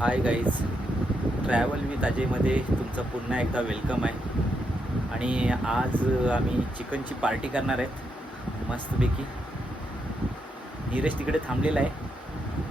Hi guys, travel with अजयमध्ये तुमचं पुन्हा एकदा वेलकम आहे. आणि आज आम्ही चिकनची पार्टी करणार आहेत मस्तपैकी. नीरज तिकडे थांबलेला आहे.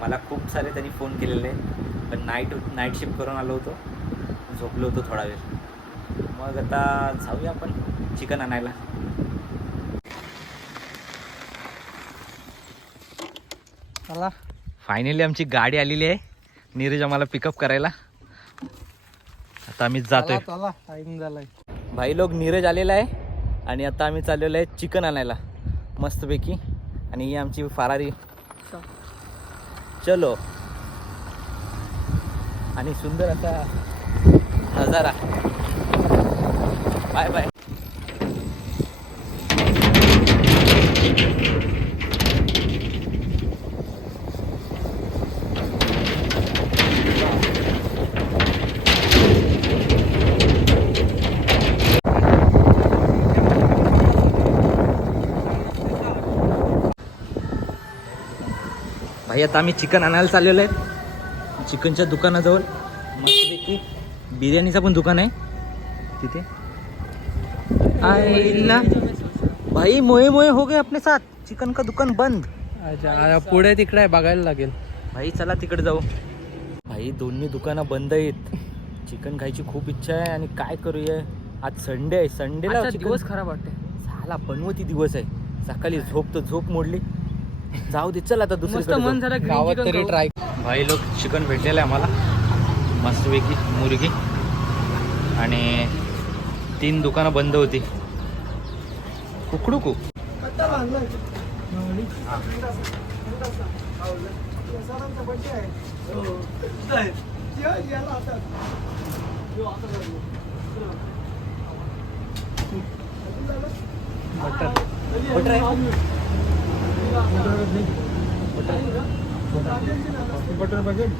मला खूप सारे त्यांनी फोन केलेले आहे, पण नाईट शिफ्ट करून आलो होतो, झोपलो होतो थोडा वेळ. मग आता जाऊया आपण चिकन आणायला. चला फायनली आमची गाडी आलेली आहे, नीरज आम्हाला पिकअप करायला. आता आम्ही जातोय. चला टाइम झालाय. भाई लोक, नीरज आलेला आहे आणि आता आम्ही चाललेलो आहे चिकन आणायला मस्तपैकी. आणि ही आमची फरारी. चलो. आणि सुंदर असा नजारा. Bye bye. भाई आता आम्ही चिकन आणायला चाललेलो आहे चिकनच्या दुकानाजवळ. मस्तपैकी बिर्याणीचं पण दुकान आहे तिथे. आईला भाई, मोये मोये हो गए अपने साथ. चिकन का दुकान बंद. अच्छा, पुढे तिकडे बघायला लागेल. भाई चला तिकडे जाऊ. भाई दोन्ही दुकानं बंद आहेत. चिकन खायची खूप इच्छा आहे आणि काय करूया. आज संडे आहे. संडेला दिवस खराब वाटते. झाला बनवती दिवस आहे. सकाळी झोप मोडली. जाऊ दे, चल आता दुसरीकडे मन जाऊ. झालं गावात तरी ट्राय. भाई लोक, चिकन भेटलेलं आहे आम्हाला मस्तपैकी. मुर्गी आणि 3 दुकानं बंद होती. कुकडुकू. बटर आहे. बटर बघेल.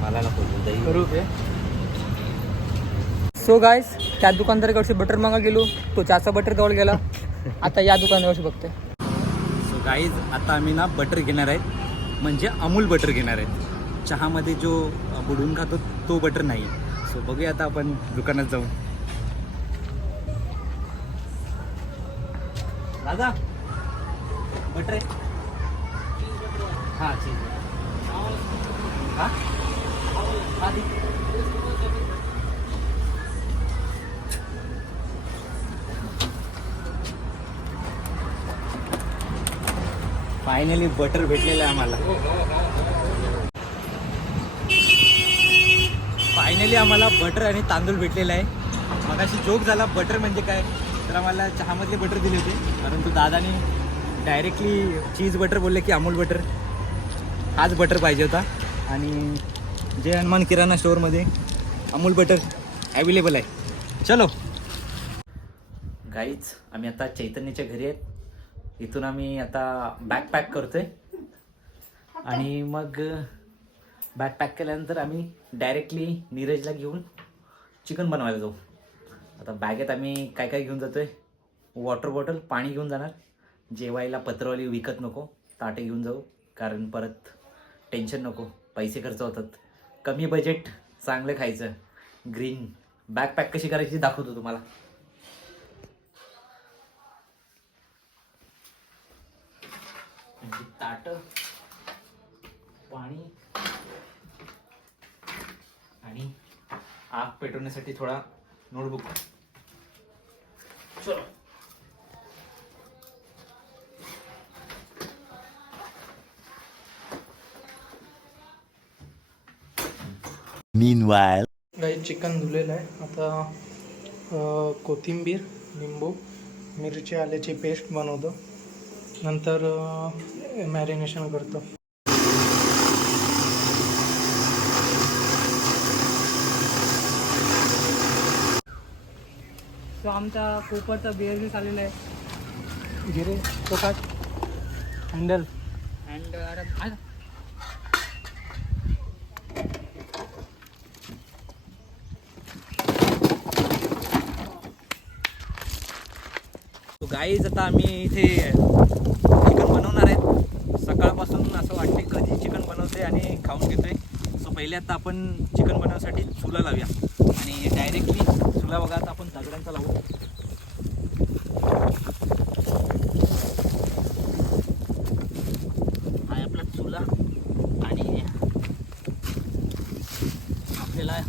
मला नको दही. करू पे. सो गाइस, त्या दुकानदाराकडे बटर मागा गेलो, तो त्याचा बटर जवळ गेला. आता या दुकानावरची बघते. सो गाईज, आता आम्ही ना बटर घेणार आहेत, म्हणजे अमूल बटर घेणार आहेत. चहामध्ये जो बुडवून खातो तो बटर नाही. सो बघूया आता आपण दुकानात जाऊन. दादा, बटर आहे? हां, चीज. हां हां, ठीक. फायनली बटर भेटलेलं आहे आम्हाला. फायनली आम्हाला बटर आणि तांदूळ भेटलेला आहे. मगाशी जोक झाला बटर म्हणजे काय, तर आम्हाला चहामधले बटर दिले होते, परंतु दादाने डायरेक्टली चीज बटर बोलले की अमूल बटर. हाच बटर पाहिजे होता. आणि जय हनुमान किराणा स्टोअरमध्ये अमूल बटर ॲवेलेबल आहे. चलो गाईज, आम्ही आता चैतन्याच्या घरी आहेत. इथून आम्ही आता बॅग पॅक करतोय आणि मग बॅग पॅक केल्यानंतर आम्ही डायरेक्टली नीरजला घेऊन चिकन बनवायला जाऊ. आता बॅगेत आम्ही काय काय घेऊन जातोय. वॉटर बॉटल, पाणी घेऊन जाणार. जेवायला पत्रवाली विकत नको, ताटे घेऊन जाऊ, कारण परत टेन्शन नको, पैसे खर्च होतात. कमी बजेट, चांगलं खायचं. ग्रीन बॅग पॅक कशी करायची दाखवतो तुम्हाला. ताट, पाणी आणि आग पेटवण्यासाठी थोडा नोटबुक. चलो. Meanwhile, गाई चिकन धुलेलं आहे. आता कोथिंबीर, लिंबू, मिरची, आल्याची पेस्ट बनवतो, नंतर मॅरिनेशन करतो. तो आमचा कोपरचा बिअरनेस आलेला आहे. जिरे तो काट. हँडल गाईज आता आम्ही इथे चिकन पहिले आता आपण चिकन बनवण्यासाठी चुला लावूया आणि डायरेक्टली चुला बघा आता आपण दगडांचा लावू. हा आपला चुला आणि आपल्याला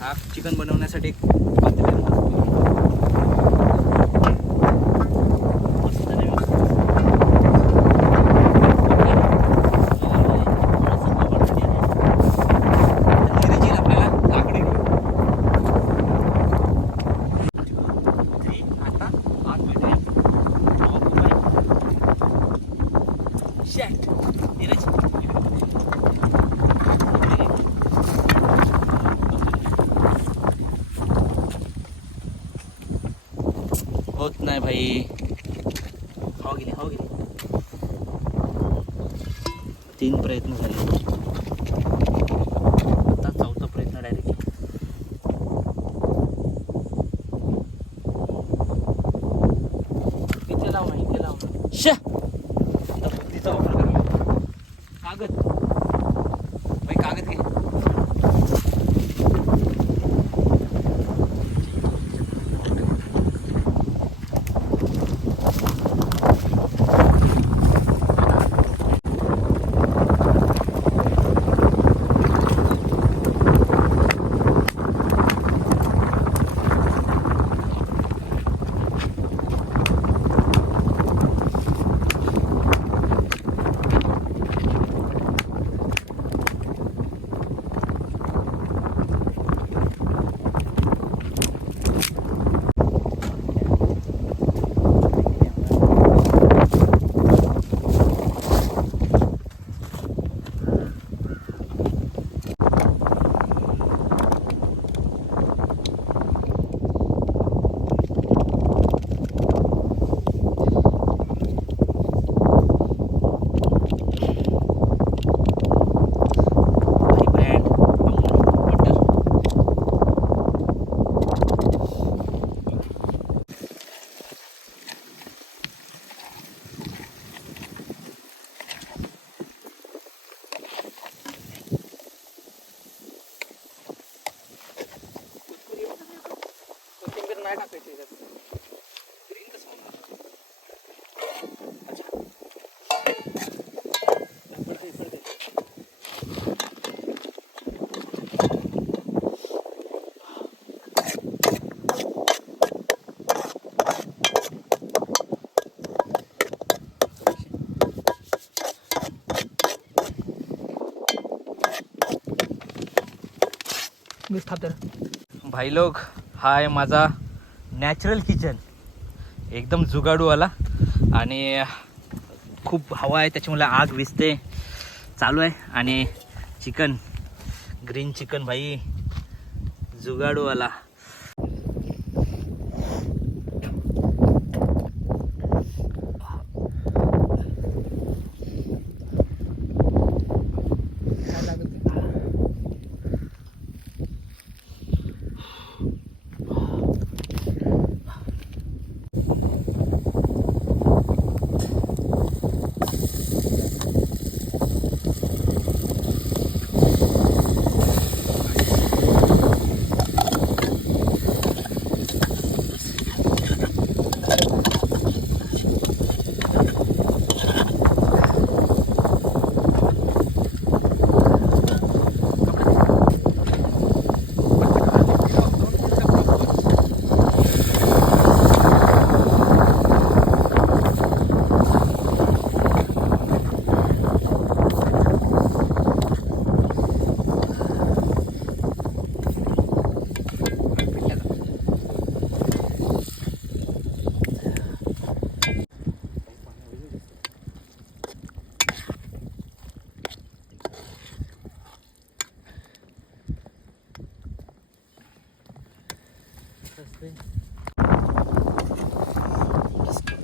हा चिकन बनवण्यासाठी एक पातेलं होत नाही भाई. हो गेली 3 प्रयत्न झाले, आता 4था प्रयत्न डायरेक्ट. इथे लाव ना बुद्धीचा वापर करा. कागद भाई, कागद घे. नाही टाकायची त्याच्यात. मीच थांबते भाई लोग, हा आहे माझा नॅचरल किचन, एकदम जुगाडूवाला. आणि खूप हवा आहे त्याच्यामुळे आग विझते चालू आहे. आणि चिकन, ग्रीन चिकन भाई, जुगाडूवाला.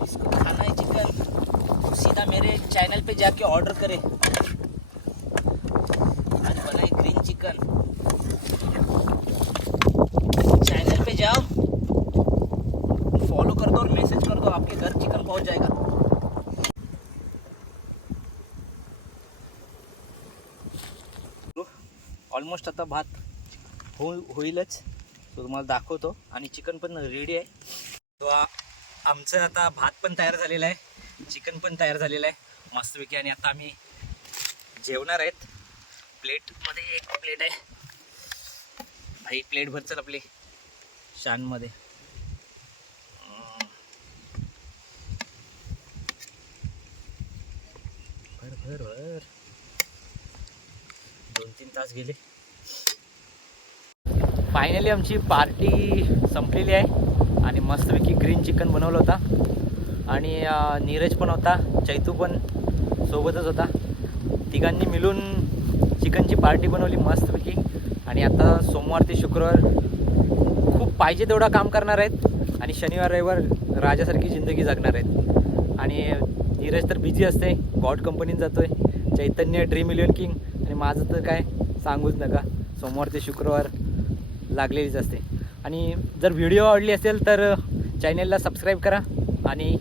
इसको खाना है चिकन तो सीधा मेरे चैनल पे जाके ऑर्डर करें. आज बनाए ग्रीन चिकन. चैनल पे जाओ, फॉलो कर दो और मैसेज कर दो, आपके घर चिकन पहुंच जाएगा. ऑलमोस्ट आता भात होईलच, तो तुम्हाला दाखवतो. आणि चिकन पण रेडी आहे. तो आमचं आता भात पण तयार झालेला आहे, चिकन पण तयार झालेलं आहे मस्तपैकी. आणि आता आम्ही जेवणार आहेत. प्लेटमध्ये एक प्लेट आहे भाई, प्लेट भर चल आपली शानमध्ये. भर भर भर. 2-3 तास गेले. फायनली आमची पार्टी संपलेली आहे आणि मस्तपैकी ग्रीन चिकन बनवलं होता. आणि नीरज पण होता, चैतू पण सोबतच होता. तिघांनी मिळून चिकनची पार्टी बनवली मस्तपैकी. आणि आता सोमवार ते शुक्रवार खूप पाहिजे तेवढं काम करणार आहेत आणि शनिवार रविवार राजासारखी जिंदगी जगणार आहेत. आणि नीरज तर बिझी असते, गॉड कंपनीत जातो आहे. चैतन्य ड्रीम मिलियन किंग. आणि माझं तर काय सांगूच नका, सोमवार ते शुक्रवार लागलेलीच असते. आणि जर व्हिडिओ आवडली असेल तर चॅनलला सबस्क्राईब करा आणि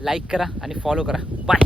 लाईक करा आणि फॉलो करा. बाय.